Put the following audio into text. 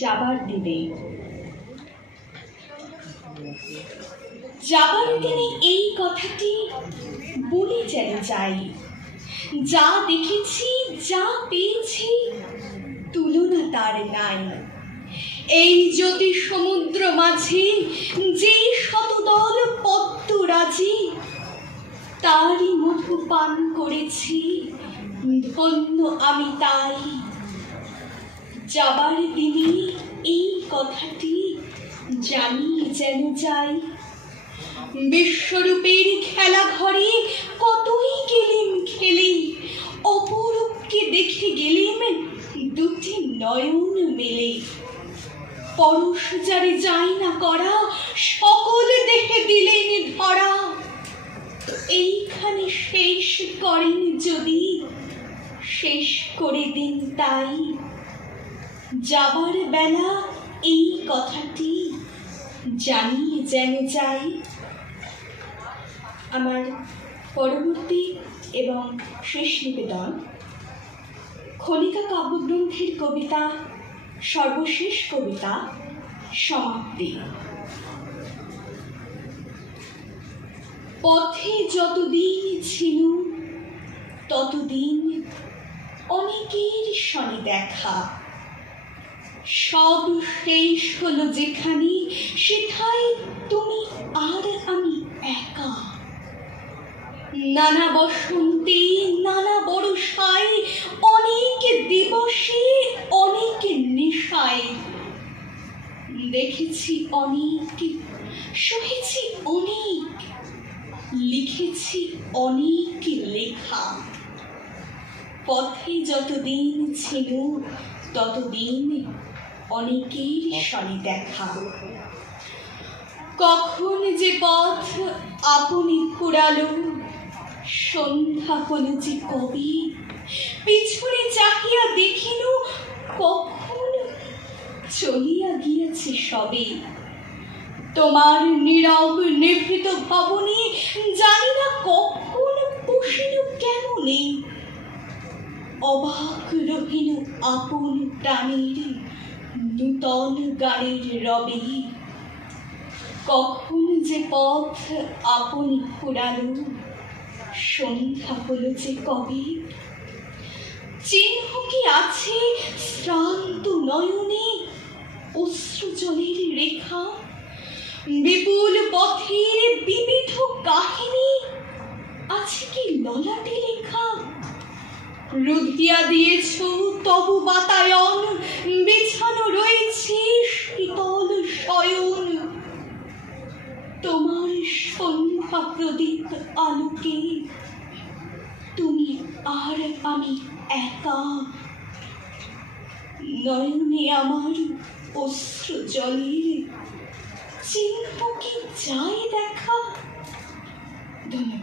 যাবার দিনে যাবার দিনে এই কথাটি বলে যেন যাই, যা দেখেছি যা পেয়েছি তুলনা তার নাই। এই জ্যোতি সমুদ্র মাঝে যে শতদল পদ্মরাজি, তারই মধু পান করেছি, ধন্য আমি তাই। যাবার দিনে এই কথাটি জানিয়ে যেন যাই। বিশ্বরূপের খেলা ঘরে কতই গেলেম খেলে, অপরূপকে দেখে গেলেম দুটি নয়ন মেলে। পরশ যারে যায় না করা, সকল দেহে দিলেন ধরা। এইখানে শেষ করেন যদি, শেষ করে দিন তাই। যাবার বেলা এই কথাটি জানিয়ে যেন যাই। আমার পরবর্তী এবং শেষ নিবেদন খনিকা কাব্যগ্রন্থের কবিতা, সর্বশেষ কবিতা সমাপ্তি। পথে যতদিন ছিল ততদিন অনেকের সনে দেখা, সব শেষ হলো যেখানে সেথায় তুমি আর আমি একা। নানা বসন্তে নানা বর্ষায়, অনেক দিবসে অনেক নেশায় দেখেছি অনেক, সহেছি অনেক, লিখেছি অনেক লেখা। পথে যতদিন ছিল ততদিন অনেকের সনে দেখা। কখন যে পথ আপনি ফুরালো, সন্ধ্যা হলো যে কবি, পিছনে চাহিয়া দেখিল কখন চলিয়া গিয়াছে সবে। তোমার নীরব নিভৃত ভবনে জানি না কখন বসিল কেমনে, অবাক রহিল আপন প্রাণের নূতন গানের রবে। কখন যে পথ আপনি ফুরালো, সন্ধ্যা হলো যে কবে। চিহ্ন কি আছে শ্রান্ত নয়নে, অশ্রু জলের রেখা। বিপুল পথের বিবিধ কাহিনী আছে কি ললাটে লেখা। রুধিয়া দিয়েছ তবু বাতায়ন, বিছানো রয়েছে শীতল শয়ন। তোমার সন্ধ্যা প্রদীপ আলোকে তুমি আর আমি একা। নয়নে আমার অশ্রু জলের চিহ্ন কি যায় দেখা। ধন্যবাদ।